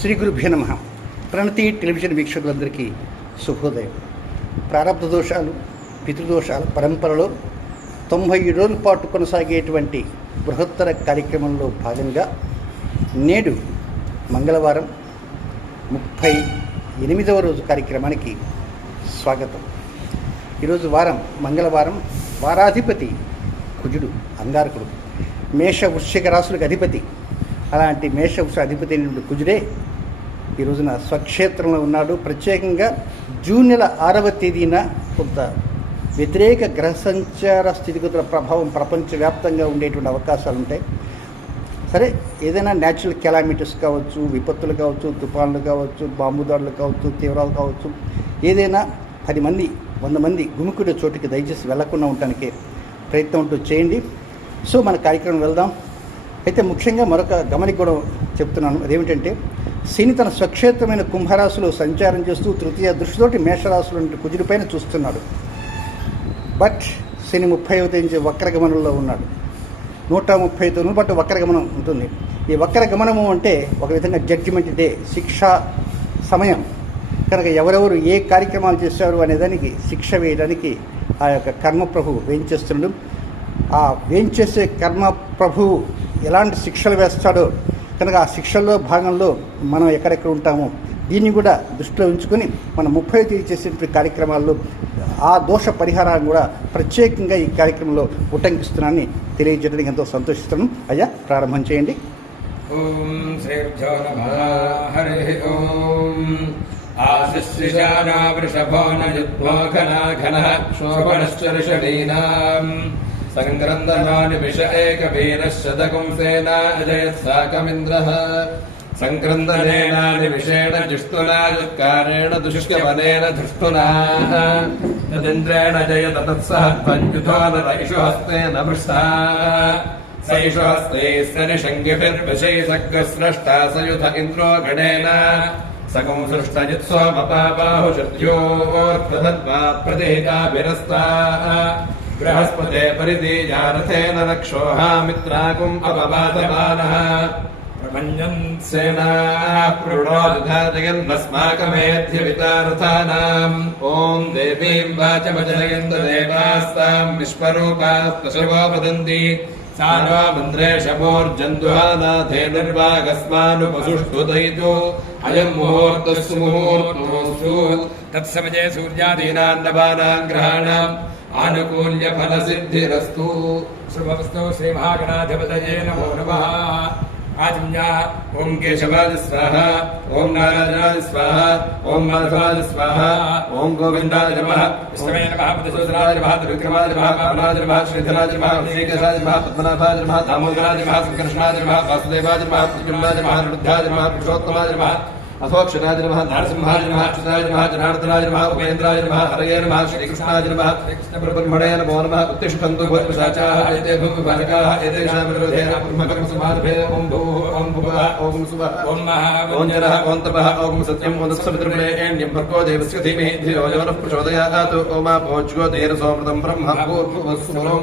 శ్రీ గురుభ్యో నమః. ప్రణతి టెలివిజన్ వీక్షకులందరికీ శుభోదయం. ప్రారబ్ధ దోషాలు, పితృదోషాల పరంపరలో 97 రోజుల పాటు కొనసాగేటువంటి బృహత్తర కార్యక్రమంలో భాగంగా నేడు మంగళవారం 38వ రోజు కార్యక్రమానికి స్వాగతం. ఈరోజు మంగళవారం, వారాధిపతి కుజుడు, అంగారకుడు, మేష వృశ్చిక రాశులకు అధిపతి. అలాంటి మేష వృష అధిపతి అయినటువంటి కుజుడే ఈ రోజున స్వక్షేత్రంలో ఉన్నాడు. ప్రత్యేకంగా జూన్ నెల 6వ తేదీన కొంత వ్యతిరేక గ్రహ సంచార స్థితిగతుల ప్రభావం ప్రపంచవ్యాప్తంగా ఉండేటువంటి అవకాశాలు ఉంటాయి. సరే, ఏదైనా న్యాచురల్ కెలామిటీస్ కావచ్చు, విపత్తులు కావచ్చు, తుఫాన్లు కావచ్చు, బాంబు దాడులు కావచ్చు, తీవ్రాలు కావచ్చు, ఏదైనా 10 మంది 100 మంది గుమికూడే చోటుకి దయచేసి వెళ్లకుండా ఉండటానికి ప్రయత్నం అంటూ చేయండి. సో మన కార్యక్రమం వెళ్దాం. అయితే ముఖ్యంగా మరొక గమనిక కూడా చెప్తున్నాను. అదేమిటంటే, శని తన స్వక్షేత్రమైన కుంభరాశిలో సంచారం చేస్తూ తృతీయ దృష్టితోటి మేషరాశుల కుజుడి పైన చూస్తున్నాడు. బట్ శని 30వ తేదీ వక్రగమనంలో ఉన్నాడు. 139 బట్ వక్రగమనం ఉంటుంది. ఈ వక్రగమనము అంటే ఒక విధంగా జడ్జిమెంట్ డే, శిక్షా సమయం కనుక ఎవరెవరు ఏ కార్యక్రమాలు చేశారు అనేదానికి శిక్ష వేయడానికి ఆ యొక్క కర్మ ప్రభువు వేయించేస్తున్నాడు. ఆ వేయించేసే కర్మ ప్రభువు ఎలాంటి శిక్షలు వేస్తాడో కనుక ఆ శిక్షల్లో భాగంలో మనం ఎక్కడెక్కడ ఉంటామో దీన్ని కూడా దృష్టిలో ఉంచుకొని మనం 30వ తేదీ చేసేటువంటి కార్యక్రమాల్లో ఆ దోష పరిహారాన్ని కూడా ప్రత్యేకంగా ఈ కార్యక్రమంలో ఉటంకిస్తున్నానని తెలియజేయడానికి ఎంతో సంతోషిస్తున్నాను. అయ్యా, ప్రారంభం చేయండి. ఓం శ్రీ గురుభ్యో నమః. హరి ఓం. ఆశస్సిజానా వృషభో నయుద్మోఘనాఘనః శోభనశ్చర్షణీనాం సంక్రందనాని విష ఏకవీరశతకం సేనా అజయత్సాకమింద్రః సంక్రందనేనాని విషేణ జిష్టునా యుత్కారేణ దుష్యవనేన ధృష్టునా తదింద్రేణ జయత తత్సహ త్వంజుధో నరైషు హస్తేన వృష్టా సైషు హస్తే సనిషంగిభిర్విషై సగ్రస్రష్టా సయుధ ఇంద్రో గణేన సకం సృష్టజిత్స్వమపాబాహుషద్యోర్ధద్వా ప్రదేకాభిరస్తా బృహస్పతే పరిదీయారథేన రక్షోహామిత్రాకుం అపవాదమానః ప్రపంచం సేనాః ప్రణోదధాజయన్నస్మాకమేధ్యవితారథానాం ఓం దేవీం వాచమజనయంత దేవాస్తాం విశ్వరూపాస్తశవో వదంతి సానో మంత్రేషమోర్జందుహానాథే నిర్వాగస్మానుపసుష్టుదయితో అయం ముహూర్తస్సు ముహూర్తోస్తు తత్సమయే సూర్యాదీనాన్నవానాం గ్రహాణాం ఆనుకూల్య ఫల సిద్ధిరస్తు. శుభమస్తు. శ్రీ మహాగణాధిపతయే నమో నమః. ఆచమ్య ఓం కేశవాయ స్వాహ, ఓం నారాయణాయ స్వాహ, ఓం మాధవాయ స్వాహ, ఓం గోవిందాయ నమః, విష్ణవే నమః, మధుసూదనాయ నమః, త్రివిక్రమాయ నమః, వామనాయ నమః, శ్రీధరాయ నమః, శ్రీకేశాయ నమః, పద్మనాభాయ నమః, దామోదరాయ నమః, సంకర్షణాయ నమః, వాసుదేవాయ నమః, ప్రద్యుమ్నాయ నమః, రుద్ధాయ నమః, పురుషోత్తమాయ నమః, అథోక్షరాయ నమః, నరసింహాయ నమః, అచ్యుతాయ నమః, జనార్దనాయ నమః, ఉపేంద్రాయ నమః, హరయే నమః, శ్రీకృష్ణాయ నమః, శ్రీకృష్ణపరబ్రహ్మణే నమో నమః. ఉత్తిష్టంతు భూతపిశాచాః ఏతే భూమిబాలకాః ఏతేషాం విరోధేన బ్రహ్మకర్మ సమారభే. ఓం భూః ఓం భువః ఓం సువః ఓం మహా ఓం జనః ఓం తపః ఓం సత్యం ఓం సవితృమేణ్యం భర్గో దేవస్య ధీమహి ధియో యో నః ప్రచోదయాత్. ఓమాపో జ్యోతిర్సోమృతం బ్రహ్మ భూర్భువస్సురం.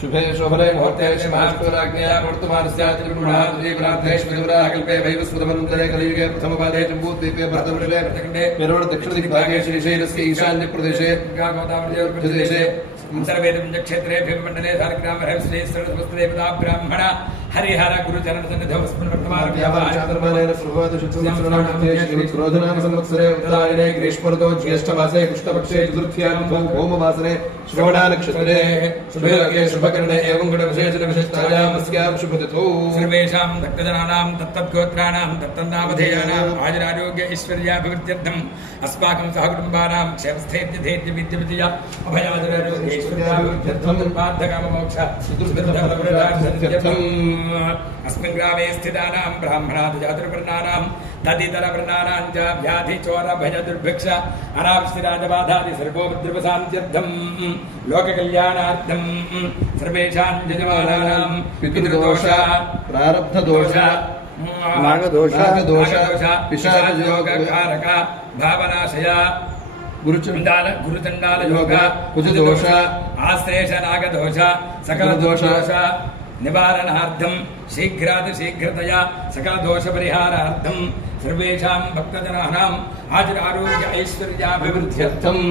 శుభే శోభనే ముహూర్తే శ్రీమహావిష్ణురాజ్ఞయా ప్రవర్తమానస్యాతిర్గుణాద్రీప్రార్థేష్వదురాः కల్పే వైవస్వతమనంతరే కలియుగే ప్రథమపాదే జంబూద్వీపే భరతవర్షే ప్రతికండే మెరవణ దక్షిణదిగ్భాగే శ్రీశైలస్య ఈశాన్య ప్రదేశే గంగాగోదావరిదేశే అంతర్వేదం క్షేత్రే భీమమండలే ధారగ్రామహే శ్రీ సరస్వతీదేవతా బ్రాహ్మణ హరిహర గురుచరణ సన్నిధవస్మన్ వర్తమాన వ్యాపారచాతుర్మానేన క్రోధనామ సంవత్సరే ఉత్తరాయణే గ్రీష్మర్తో జ్యేష్ఠమాసే కృష్ణపక్షే చతుర్థ్యాం భౌమవాసరే శ్రవణ నక్షత్రే శుభయోగే శుభకరణే ఏవం గుణ విశేషణ విశిష్టాయాం అస్యాం శుభతిథౌ సర్వేషాం భక్తజనానాం తత్తద్గోత్రాణాం తత్తన్నామధేయానాం ఆయురారోగ్య ఐశ్వర్యాభివృద్ధ్యర్థం అస్మాకం సహకుటుంబానాం క్షేమస్థైర్యధైర్య విద్యవిజయ అభయాదురారోగ్య ఐశ్వర్యాభివృద్ధ్యర్థం నిర్బాధకామమోక్ష చతుర్విధ అస్మిన్ గ్రామే స్థితానాం బ్రాహ్మణాదిజాతిర్వర్ణానాం తదితరవర్ణానాం చ వ్యాధి చోర భయ దుర్భిక్ష అనావస్థిరాజబాధాది సర్వోపద్రవశాంత్యర్థం లోక కళ్యాణార్థం సర్వేషాం యజమానానాం పితృదోష ప్రారబ్ధ దోష నాగదోష పిశాచయోగకారక భావనాశయ గురుచండాల యోగ కుజదోష ఆశ్లేష నాగదోష సకల దోష నివారణార్థం शीघ्रातिशीघ्रतया सकलदोषपरिहारार्थं सर्वेषां भक्तजनानाम् आयुरारोग्य ऐश्वर्याभिवृद्ध्यर्थम्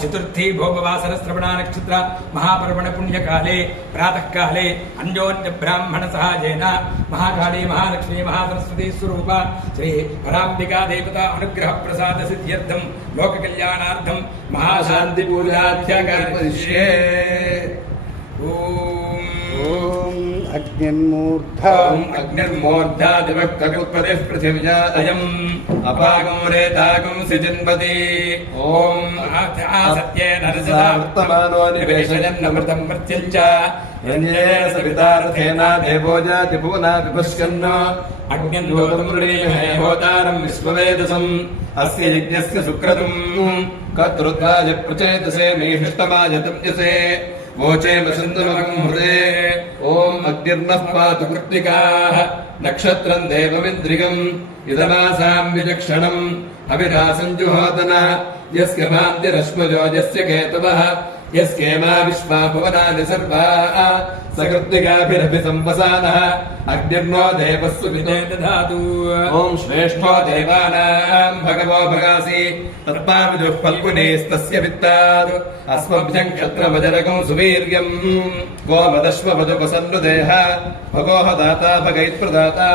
चतुर्थी भोगवासरश्रवणा नक्षत्र महापर्वण पुण्यकाले प्रातःकाले अन्योन्य ब्राह्मण सहायेन महाकाली महालक्ष्मी महासरस्वती स्वरूप श्री पराम्बिका देवता अनुग्रह प्रसाद सिद्ध्यर्थं लोक कल्याणार्थं महाशांति पूजाख्या करिष्ये। ओम अग्निर्मूर्धादिवक्तकुत्पतिः पृथिव्या अयम् अपागं रेतागं सिजिन्वति ॐ आसत्येन रजतावर्तमानो निवेशयन्नमृतं मृत्युञ्च यन्येन सवितार्थेन देवो जाति भुवना विपश्यन् अग्निर्होतं मृणीमहे होतारं विश्ववेदसम् अस्य यज्ञस्य सुक्रतुम् कत्रुत्वाय प्रचेतसे मेहिष्टमायतम्यसे वोचे वसन्तमकं हृदे ॐ अग्निर्नः पातु कृत्तिकाः नक्षत्रं देवमिन्द्रियम् इदमासां विचक्षणम् अभिरासञ्जुहोदन यस्य भान्तिरश्मजो यस्य केतवः यस्येमा विश्वा भुवनानि सर्वाः सकृत्तिकाभिरभि संवसानः अग्निर्नो देवस्सु विदो दधातु ॐ श्रेष्ठो देवानां भगवो भगासि तत्पाविदुः फल्गुनेस्तस्य वित्तात् अस्मभ्यं क्षत्रमजरकं सुवीर्यम् गोमदश्ववदुपसन्नुदेह भगोः दाता भगैत्प्रदाता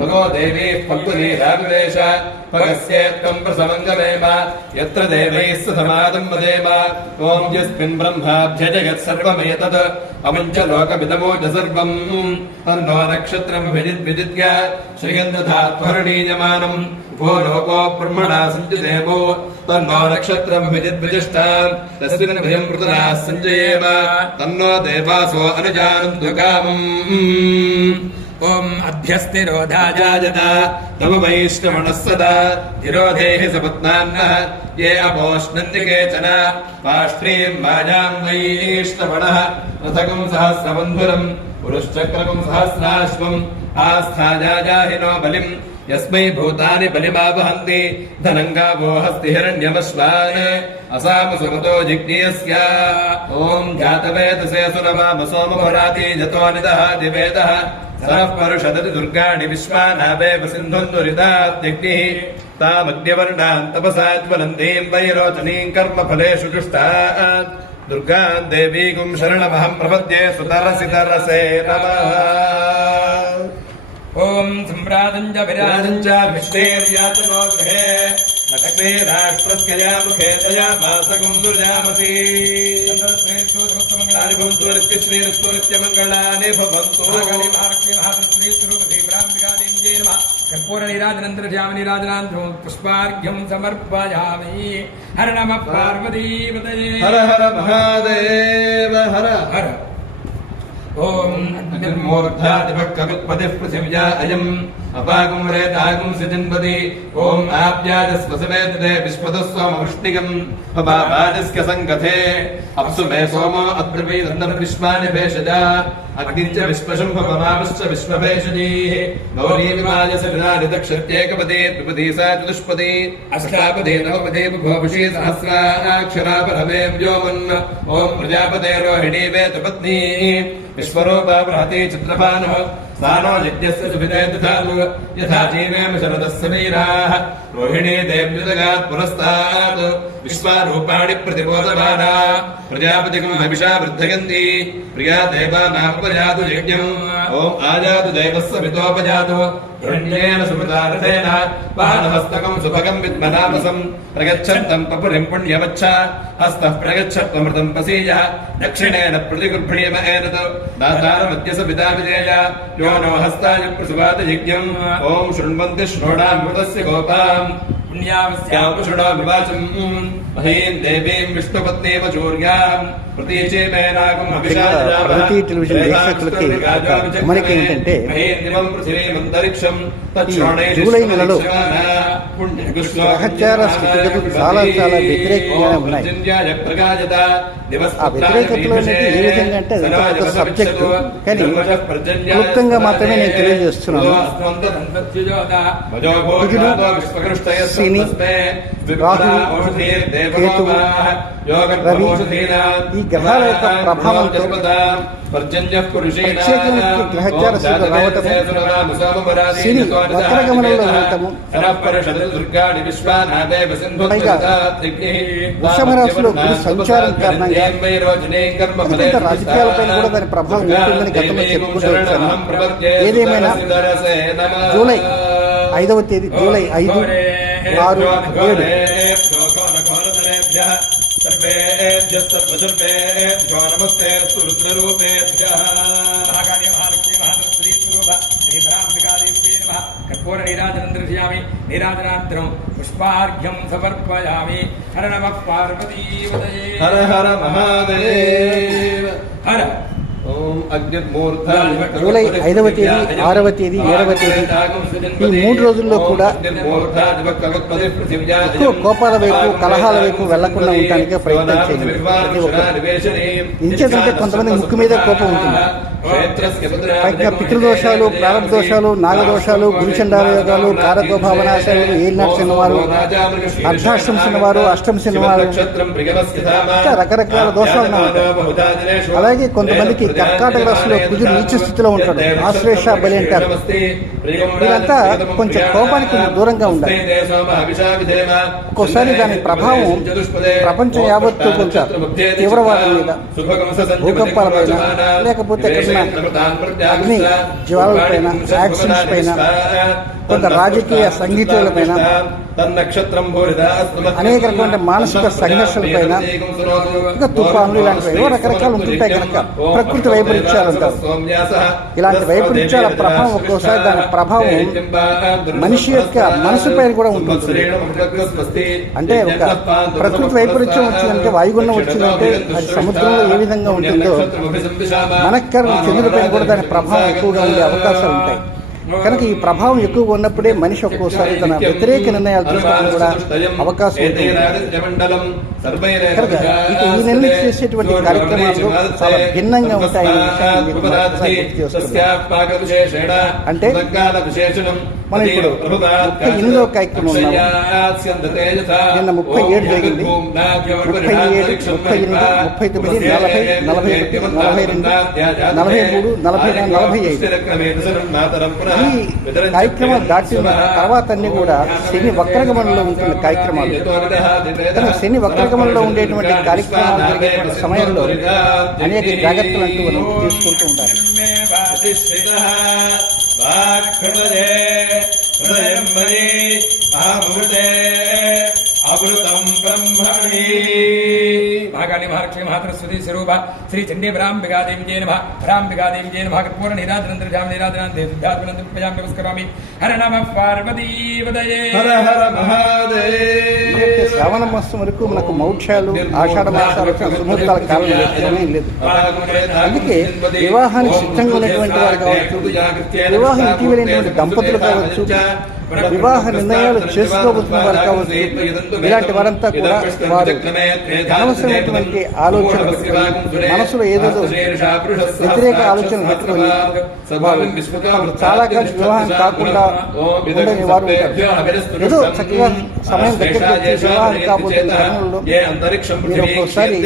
भगो देवी फल्गुनीराविवेश भगस्येत्कं प्रसमङ्गमेम यत्र देवैः समादं वदेम ॐ यस्मिन् ब्रह्माभ्यजगत् सर्वमेतत् अमुञ्च लोकमिदमोच सर्वम् तन्नो नक्षत्रम् विदित्य श्रियन्दधात्वरणीयमानम् भो लोको ब्रह्मणा सञ्जदेवो तन्नो नक्षत्रम् विदिद्विजिष्टाम् तस्मिन् भयम् मृतनाः सञ्जयेम तन्नो देवासो अनुजानन्तु कामम् ॐ अभ्यस्तिरोधाजायत तव वैश्रवणः सदा तिरोधेहि सपत्नान्नः ये अपोष्णन्ति केचन पाष्ट्रीं मायां वैश्रवणः रथकं सहस्रबन्धुरम् पुरुश्चक्रकं सहस्राश्वम् आस्थाजाहिनो बलिम् यस्मै भूतानि बलिमावहन्ति धनङ्गावो हस्ति हिरण्यमश्वान् असामसुमतो जिज्ञेयस्य ॐ जातवेदसे सुरवाम सोमभराति जतो निदहाति वेदः सरः परुषदति दुर्गाणि विश्वानावेव सिन्धुन्दुरितात्यग्निः तामग्निवर्णान् तपसाज्वलन्तीं वैरोचनीं कर्मफलेषु जुष्टात् दुर्गां देवीं शरणमहं प्रपद्ये सुतरसि तरसे नमः। ॐ सम्प्रादञ्च विराजञ्च विष्णेर्यातनो गृहे नक्षत्रे राष्ट्रस्यया मुखे तया मासकं दुर्यामसि समस्तमङ्गलानि भवन्तु श्रीरस्तुरित्यमङ्गलानि भवन्तु महालक्ष्मी महासरस्वती स्वरूपति ब्राह्मिकादेव्यै नमः। कर्पूरनीराजनन्तरश्यामनीराजनान्तरं पुष्पार्घ्यं समर्पयामि। हर नमः पार्वतीपतये हर हर महादेव हर हर। ॐ अग्निर्मूर्धादिवक्कवित्पतिः पृथिव्या अयम् अपागं रेतागं सिजिन्वति ॐ आप्याजस्वसवेदते विश्वतः सोमवृष्टिकम् पपापाजस्य सङ्कथे अप्सु मे सोमो अद्रवीदन्तर्विश्वानि भेषजा अग्निञ्च विश्वशम्भपमापश्च विश्वभेषजीः गौरीविमायस विदानि दक्षत्येकपदे द्विपदी सा चतुष्पदी अष्टापदे नवपदे बुभुषी सहस्राक्षरा परमे व्योमन् ॐ प्रजापते रोहिणी वेदपत्नी विश्वरूपा बृहती चित्रपानः स्थानो यज्ञस्य सुभिते दधातु यथा जीवेम शरदस्य वीराः रोहिणी देव्युदगात् पुरस्तात् विश्वारूपाणि प्रतिबोधमाना प्रजापतिकं हविषा वृद्धयन्ति प्रिया देवानामुपजातु यज्ञम् ॐ आजातु देवस्य वितोपजातु हिरण्येन सुमृतारथेन वाहनमस्तकं सुभगं विद्मनामसं प्रगच्छन्तं पपुरिं पुण्यमच्छ हस्तः प्रगच्छत्वमृतं पसीयः दक्षिणेन प्रतिगृह्णीम एनत् दातारमद्य सविता विजेय यो नो हस्ताय प्रसुवात यज्ञम् ॐ शृण्वन्ति श्रोणामृतस्य गोपाम् पुण्यावस्यामुषुणो विवाचम् महीम् देवीम् विष्णुपत्नीम चूर्याम् प्रतीचे मेनाकम् ప్రతి టెలివిజన్ వీక్షకులకి గమనిక ఏంటంటే పృథివీమంతరిక్షం జూలై నెలలో గ్రహచార స్థితిగతులు చాలా వ్యతిరేకంగానే ఉన్నాయి. ఆ వ్యతిరేకతలో అనేది ఏ విధంగా అంటే అది ఒక సబ్జెక్టు, కానీ క్లుప్తంగా మాత్రమే నేను తెలియజేస్తున్నాను. కుజుడు, శని, రాహు, కేతువు, రవి ఈ గ్రహాల యొక్క ప్రభావంతో ప్రత్యేకమైన గ్రహచార స్థితిలో రావటము, శని వక్రగమనంలో ఉండటము, పైగా వృషభ రాశిలో గురు సంచారం కారణంగా అత్యంత రాజకీయాలపైన కూడా దాని ప్రభావం ఉంటుందని గతంలో చెప్పుకుంటూ వచ్చాను. ఏదేమైనా జూలై 5వ తేదీ, జూలై 5, 6, 7 నీరాజనాంతరం పుష్పార్ఘ్యం సమర్పయామి. హర నమః పార్వతీపతయే. హర హర మహాదేవ. హర ఓం అగ్నిమూర్ధ. జూలై 5వ తేదీ, 6వ తేదీ, 7వ తేదీ ఈ 3 రోజుల్లో కూడా ఎక్కువ కోపాల వైపు, కలహాల వైపు వెళ్లకుండా ఉండటానికి ప్రయత్నం చేయండి. ప్రతి ఒక్కరు ఇంచేతంటే కొంతమంది ముక్కు మీద కోపం ఉంటుంది. పైగా పితృదోషాలు, ప్రారంభ దోషాలు, నాగదోషాలు, గురుచండాల యోగాలు, కారకోభావనాశాలు, ఏలినాటి సినిమాలు, అర్ధాష్టం సినిమాలు, అష్టం సినిమాలు, ఇంకా రకరకాల దోషాలు ఉంటాయి. అలాగే కొంతమందికి కర్కాటక రాశిలో కుజుడు నీచ స్థితిలో ఉంటాడు. ఆశ్లేష బలి అంటారు. వీరంతా కొంచెం కోపానికి దూరంగా ఉండాలి. ఒక్కోసారి దాని ప్రభావం ప్రపంచం యావత్తు కొంత తీవ్రవాదం మీద, భూకంపాల పైన, లేకపోతే అగ్ని జ్వాలల పైన, యాక్సిడెంట్స్ పైన, కొంత రాజకీయ సంగీతాల పైన, అనేక రకమైన మానసిక సంఘర్షణ పైన, ఇంకా తుఫాన్లు ఇలాంటివి రకరకాలు ఉంటుంటాయి. కనుక ప్రకృతి వైపరీత్యాలు అంటారు. ఇలాంటి వైపరీత్యాల ప్రభావం ఒక్కోసారి దాని ప్రభావం మనిషి యొక్క మనసు పైన కూడా ఉంటుంది. అంటే ఒక ప్రకృతి వైపరీత్యం వచ్చిందంటే, వాయుగుండం వచ్చిందంటే అది సముద్రంలో ఏ విధంగా ఉంటుందో మనక్కర చంద్రుడి పైన కూడా దాని ప్రభావం ఎక్కువగా ఉండే అవకాశాలు ఉంటాయి. కనుక ఈ ప్రభావం ఎక్కువగా ఉన్నప్పుడే మనిషి ఒక్కోసారి తన వ్యతిరేక నిర్ణయాలు తీసుకోవడం కూడా అవకాశం ఉంటుంది. కనుక ఇక ఈ నెల చేసేటువంటి కార్యక్రమాలు చాలా భిన్నంగా ఉంటాయనే విషయాన్ని మీకు మరొకసారి గుర్తు చేస్తున్నాను. అంటే మనం ఇప్పుడు 38వ కార్యక్రమం ఉన్నాము. నిన్న 37 జరిగింది. 37, 38, 39, 40, 41, 42, 43, 44, 45 ఈ కార్యక్రమాలు దాటిన తర్వాత అన్ని కూడా శని వక్రగమనంలో ఉంటున్న కార్యక్రమాలు. కానీ శని వక్రగమనంలో ఉండేటువంటి కార్యక్రమాలు జరిగేటువంటి సమయంలో అనేక జాగ్రత్తలు అంటూ మనం తీసుకుంటూ ఉండాలి. అమృతం బ్రహ్మణి. భాగాన్ని మహాలక్ష్మి మహాసరస్వతి స్వరూప శ్రీ చండీ భ్రాంబికాదేవి జయ నమః. భ్రాంబికాదేవి జయ నమః. కర్పూర నీరాజనంతర్యామి నీరాజనాంతే శుద్ధాత్మనంతం పూజామి నమస్కరామి. హర నమః పార్వతీపతయే. హర హర మహాదేవ. శ్రావణ మాసం వరకు మనకు మౌఢ్యాలు, ఆషాఢ మాసాలు, సుముహూర్తాల కాలం లేదు. అందుకే వివాహానికి సిద్ధంగా ఉన్నటువంటి వారు కావచ్చు, వివాహం ఇటీవలైనటువంటి దంపతులు కావచ్చు, వివాహ నిర్ణయాలు చేసుకోబోతున్న వారు కావచ్చు, ఇలాంటి వారంతా కూడా వారు అనవసరమైనటువంటి ఆలోచన పెట్టుకొని, మనసులో ఏదేదో వ్యతిరేక ఆలోచన పెట్టుకొని వారు చాలా కాలం వివాహం కాకుండా ఉండని వారు ఉంటారు. ఏదో చక్కగా సమయం దగ్గరికి వచ్చి వివాహం కాబోతున్న సమయంలో మీరు ఒక్కోసారి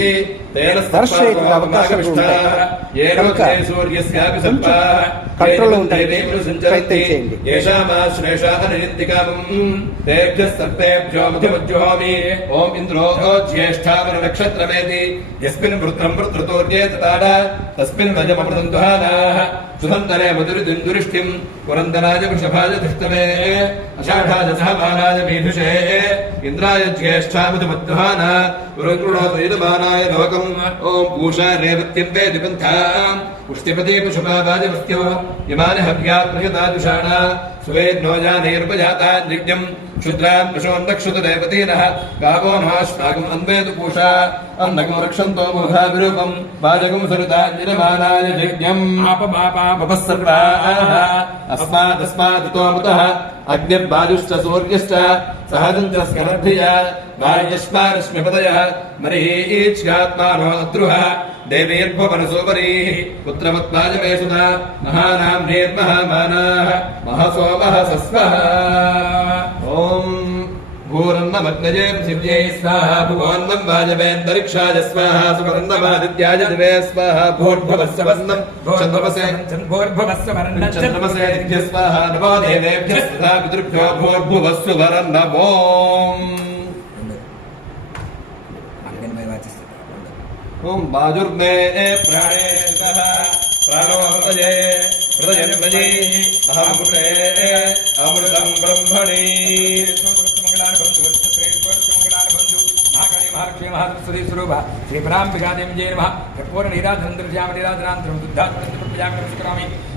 వర్ష అవకాశాలు ఉంటాయి. కనుక కంట్రోల్లో ఉంటాయి, ప్రయత్నం చేయండి. ఓం ఇంద్రో జ్యేష్ఠావర నక్షత్రమేతి యస్మిన్ వృత్రం వృత్రతోర్యేతాడ తస్మిన్ వజమృతం దుహానాః సుధంతరే మధురిదురిష్టిం పురందరాజ వృషభాజ ధృష్టమే అషాఢాజ సహమానాజ మీధుషే ఇంద్రాయ జ్యేష్ఠామధుమద్దుహాన వృంగృణోదయమానాయ లోకం. ఓం పూషా రేవత్యం వేది పంథాం పుష్టిపదే పుష్పాబాజమస్త్యో యమాన హవ్యా ప్రయతాదుషాణ సువేద్నోజానేర్పజాతాన్యజ్ఞం క్షుద్రాన్ పశోన్నక్షుతదేవతీనః గావో నమాశ్వాగం అన్వేదు పూషా అన్నకం రక్షంతో మూఢావిరూపం వాజకం సరుతాన్యమానాయ యజ్ఞం. పాపమాపా सर्वाः अस्मादस्मादुतोमुतः अग्निर्वायुश्च सूर्यश्च सहजं च स्करद्भिया वायुष्मारश्मिपतयः मरीच्यात्मानो अद्रुः देवीर्भुवनसोपरीः पुत्रवत्वाजवेशुना महानां निर्महामानाः महसोमः सस्वः ॐ भूरन्नमग्नये पृथिव्यै स्वाहा भुवन्नं वाजवेऽन्तरिक्षाय स्वाहा सुवर्णमादित्याय दिवे स्वाहा भूर्भुवस्य वन्नं चन्द्रमसे दिभ्यः स्वाहा नमो देवेभ्यः तथा पितृभ्यो भूर्भुवस्सु वरन्नमो ॐ वाजुर्मे प्राणे स्थितः प्राणो हृदये हृदयन्मयि अहमृते अमृतं ब्रह्मणि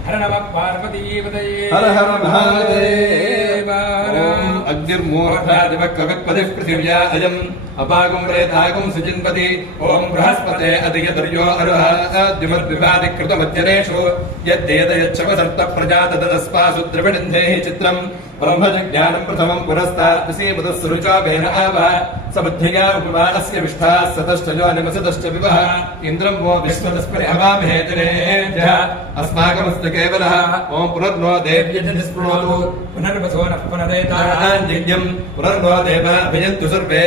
हर नमः पार्वतीपतये हर हर महादेव अग्निर्मूर्धादिवक्कवित्पतिः पृथिव्या अयम् अपागुं प्रेतागुं सुचिन्वति ॐ बृहस्पते अधियतर्यो अरुहाद्युमद्विवादिकृतमध्यरेषु यद्देदयच्छवसर्त प्रजातदस्पासु द्रविणन्धेः चित्रम् ब्रह्मजज्ञानं प्रथमं पुरस्तात् विषीमतस्सुरुचाभेन आवः सबुद्धिया उपमानस्य विष्ठाः सतश्च योनिमसतश्च विवः इन्द्रं वो विश्वतस्परि हवामहे दिनेभ्यः अस्माकमस्तु केवलः ॐ पुनर्नो देव्यजनिस्पृणोतु पुनर्वसो नः पुनरेताञ्जिज्ञम् पुनर्नो देवा अभियन्तु सर्वे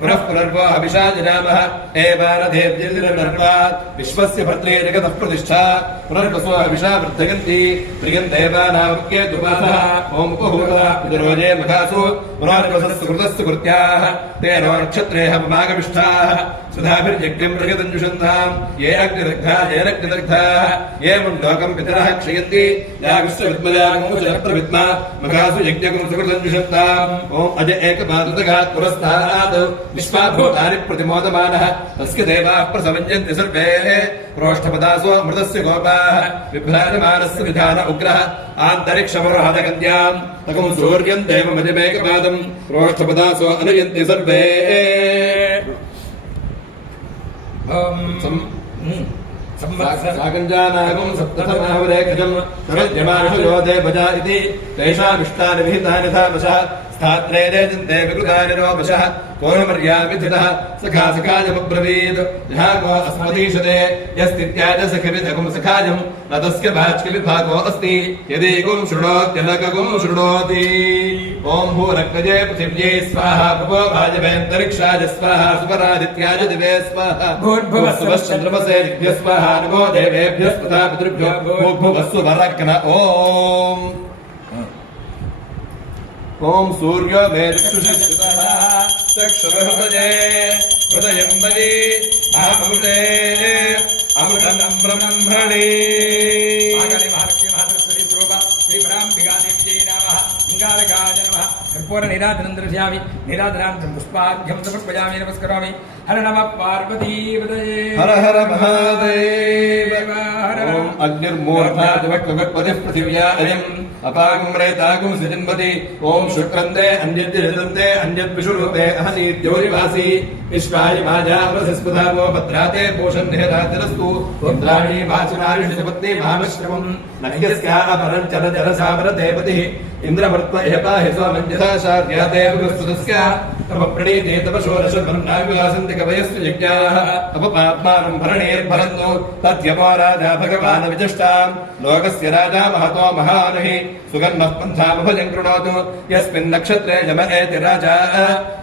पुनः पुनर्वो अभिषाजनामः एवानदेव्यनिर्नर्वात् विश्वस्य भर्त्रे जगतः प्रतिष्ठा पुनर्वसो अभिषा वर्धयन्ति प्रियं देवानामुक्येतुपासः ॐ उपहूतः पितरोजे मखासु पुनर्वसस्तु कृतस्तु कृत्याः तेनो नक्षत्रे हवमागमिष्ठाः सुधाभिर्यज्ञं प्रगतञ्जुषन्ताम् ये अग्निदग्धाः येनग्निदग्धाः ये मुण्डोकं पितरः क्षयन्ति यागस्य विद्मयागमुचरप्रविद्मा मखासु यज्ञकं सुकृतञ्जुषन्ताम् ॐ अज एकपादुतघात् पुरस्तात् विश्वाभूतानि प्रतिमोदमानः तस्य देवाः प्रसवञ्जन्ति सर्वे प्रोष्ठपदासो अमृतस्य गोपाः विभ्राजमानस्य विधान उग्रः आन्तरिक्षमरोहदगन्ध्याम् तकं सूर्यं देवमजमेकपादम् प्रोष्ठपदासो अनुयन्ति सर्वे साकञ्जानागं सप्तमहावरेखजं सरद्यमानुषयो देवजा इति तेषामिष्टानि विहितानि धामशः स्थात्रे रेजन्ते विकृतानि रोमशः कोनमर्यामिथितः सखा सखायमब्रवीत् जहागो अस्मदीशते यस्तित्याज सखिविधगुं सखायं न तस्य भाच्किविभागो अस्ति यदि गुं शृणोत्यनकगुं शृणोति ॐ भूरग्नजे पृथिव्यै स्वाहा भुवो वाजवेऽन्तरिक्षाय स्वाहा सुपरादित्याय दिवे स्वाहा भूर्भुवस्सुवश्चन्द्रमसे दिभ्यः स्वाहा नमो देवेभ्यः तथा पितृभ्यो भूर्भुवस्सु वरग्न ॐ सूर्यो मे चक्षुर्हृदये हृदयं मयि अहमृते अमृतं ब्रह्मणि निराधनंद्रश्यामि निराधनांतं पुष्पार्घ्यं समर्पयामि नमस्करोमि हर नमः पार्वतीपतये हर हर महादेव ॐ अग्निर्मूर्धादिवक्कवित्पतिः पृथिव्या अयम् अपागुं प्रेतागुं सृजन्वति ॐ शुक्रन्ते अन्यद्यजन्ते अन्यद्विषुरूपे अहनीद्योरिवासी विश्वाय माजावसस्पदावो भद्राते पोषन् निहतातिरस्तु इन्द्राणी वाचुनारिषपत्नी मामश्रमम् नह्यस्या अपरं चरसावरदेवतिः इन्द्रभर्त्व एपाहि सोमञ्जसा शार्याते विस्तुतस्य तव प्रणीते तव षोडशब्रह्माविवासन्ति कवयस्तु यज्ञाः अपपात्मानं भरणीर्भरन्तो तद्यपो राजा भगवान् विजष्टाम् लोकस्य राजा महतो महान् सुगन्मः पन्थामभजं कृणोतु यस्मिन् नक्षत्रे यम एति राजा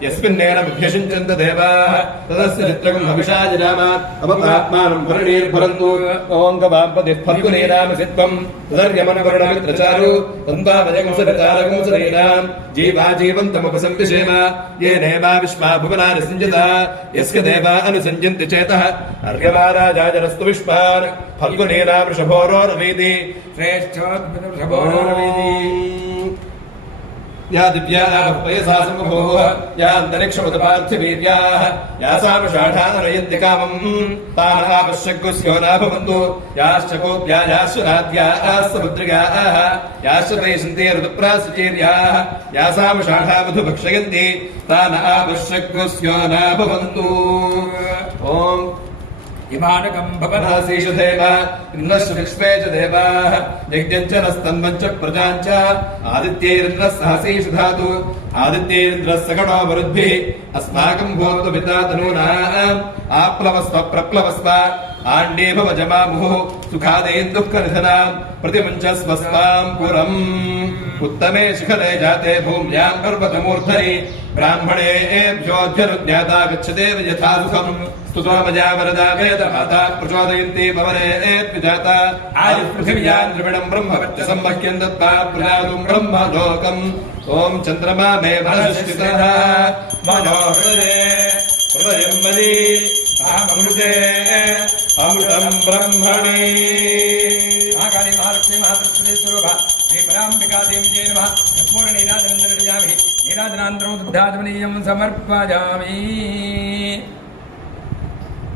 यस्मिन्नेन विभ्यषिञ्चन्त देवाः तदस्य चित्रकं हविषाजनाम अपपात्मानं भरणीर्भरन्तु ॐ गवाम्पतिः फल्गुनीनाम सित्वम् तदर्यमनवर्णमित्रचारु तन्तावजगंसरितारगं शरीराम् जीवाजीवन्तमुपसंविषेम येनेवा विश्वा भुवनानि सिञ्जता यस्य देवा अनुसञ्जन्ति चेतः अर्यमा राजाजनस्तु विश्वान् फल्गुनीनां वृषभोरोरवीति श्रेष्ठोर्वृषभोरोरवीति या दिव्याः पयसा समभूः या अन्तरिक्षमुदपार्थिवीर्याः यासामषाढा नयन्ति कामम् तान् आपश्यग्गुस्यो न भवन्तु याश्च कोऽप्या याश्च नाद्याः समुद्रिगाः याश्च तैषन्ति ऋतुप्रासुचीर्याः यासामषाढा मधुभक्षयन्ति तान् आपश्यग्गुस्यो न भवन्तु ॐ इमानकं भवन् ीषु देव इन्द्रश्च विश्वे च देवाः यज्ञम् च नस्तन्वम् च प्रजाम् च आदित्यैरिन्द्रः सहसीषु धातु आदित्यैरिन्द्रः सगणो मरुद्भिः अस्माकम् भूत्वपिता तनूनाम् आप्लवस्व प्रप्लवस्व आण्डे भव जमामुहुः सुखादेन् दुःखनिधनाम् प्रतिमुञ्चस्व स्वाम् पुरम् उत्तमे शिखरे जाते भूम्याम् पर्वतमूर्धनि ब्राह्मणेभ्योऽध्यनुज्ञाता गच्छदेव यथा सुखम् स्तुतो मया वरदा वेदमाता प्रचोदयन्ति पवनेत्विजाता आदिपृथिव्याम् द्रविणम् ब्रह्मवर्चसम् मह्यम् दत्त्वा प्रजातुम् ब्रह्मलोकम् ॐ चन्द्रमा मे मनसुष्ठितः मनोहृदे हृदयम् मयि अहमृते अमृतम् ब्रह्मणि महाकाली महालक्ष्मी महासरस्वती स्वरूपा श्रीपराम्बिका देवी जय नमः कर्पूर नीराजनन्दनं दर्शयामि नीराजनान्तरं दुग्धाजमनीयं समर्पयामि।